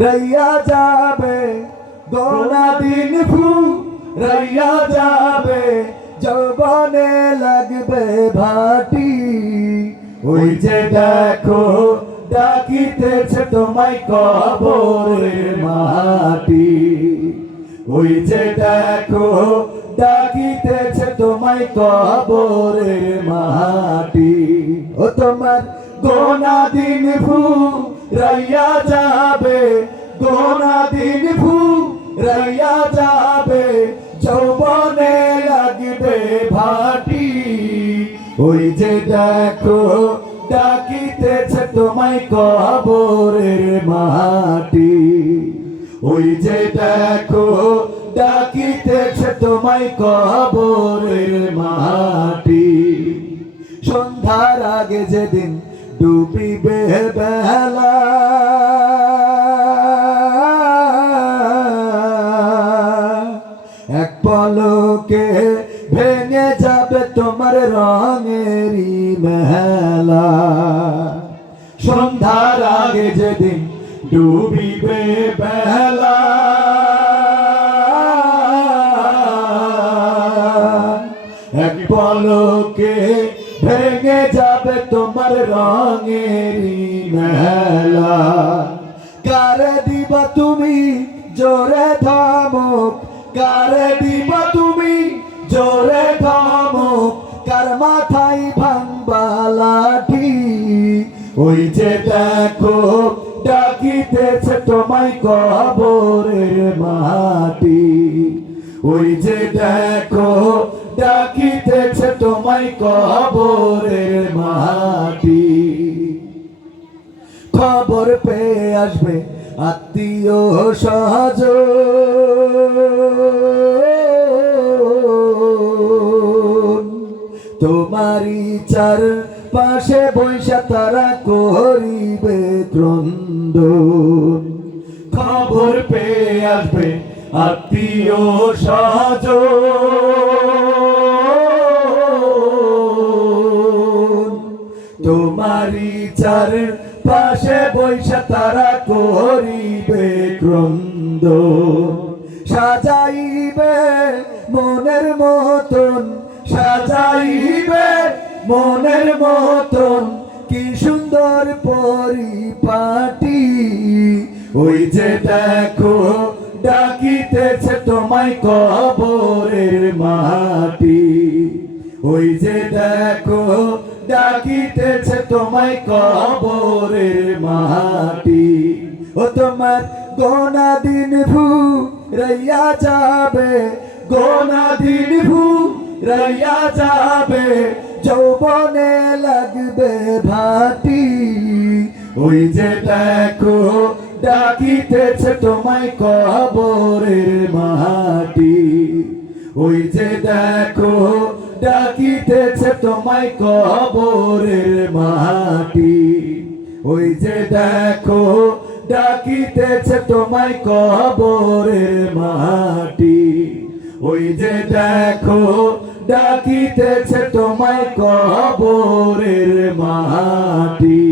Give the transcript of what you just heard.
রাইয়া যাবে, গোনা দিন ফুরাইয়া যাবে, যৌবনে লাগবে ভাটি। ওই যে দেখো ডাকিতেছে তোমায় কবরের মাটি। ওই যে দেখো ডাকিতেছে তোমায় কবরের মাটি। ও তোমার গোনা দিন ফুরাইয়া যাবে, গোনা দিন ফুরাইয়া যাবে, যৌবনে লাগবে ভাটি। ওই যে দেখো ডাকিতেছে তোমায় কবরের মাটি। ওই যে দেখো ডাকিতেছে তোমায় কবরের মাটি। সন্ধ্যার আগে যেদিন ডুবিবে বেলা, এক পলকে ভেঙে যাবে তোমার রঙেরই মেলা। সন্ধ্যার আগে যেদিন ডুবিবে বেলা, এক পলকে ভেঙে যাবে তোমার রঙেরই মেলা। কারে দিবা তুমি জোরে ধমক, কারে দিবা তুমি জোরে ধমক, কার মাথায় ভাঙবা লাঠি। ওই যে দেখো ডাকিতেছে তোমায় কবরের মাটি। ওই যে দেখো ডাকিতেছে তোমায় কবরের মাটি। খবর পেয়ে আসবে আত্মীয় স্বজন, তোমারই চার পাশে বৈশা তারা করিবে ক্রন্দন। খবর পেয়ে আসবে আত্মীয় স্বজন, তোমারই চার পাশে বৈশা তারা করিবে ক্রন্দন। সাজাইবে মনের মতন, সাজাইবে মনের মতন, কি সুন্দর পরিপাটি। ওই যে দেখো ডাকিতেছে তোমায় কবরের মাটি। ওই যে দেখো ডাকিতেছে তোমায় কবরের মাটি। ও তোমার গোনা দিন ফুরাইয়া যাবে, গোনা দিন ফুরাইয়া যাবে, যৌবনে লাগবে ভাটি। ওই যে দেখো ডাকিতেছে তোমায় কবরের মাটি। ওই যে দেখো ডাকিতেছে তোমায় কবরের মাটি। ওই যে দেখো ডাকিতেছে তোমায় কবরের মাটি। ওই যে দেখো ডাকিতেছে তোমায় কবরের মাটি।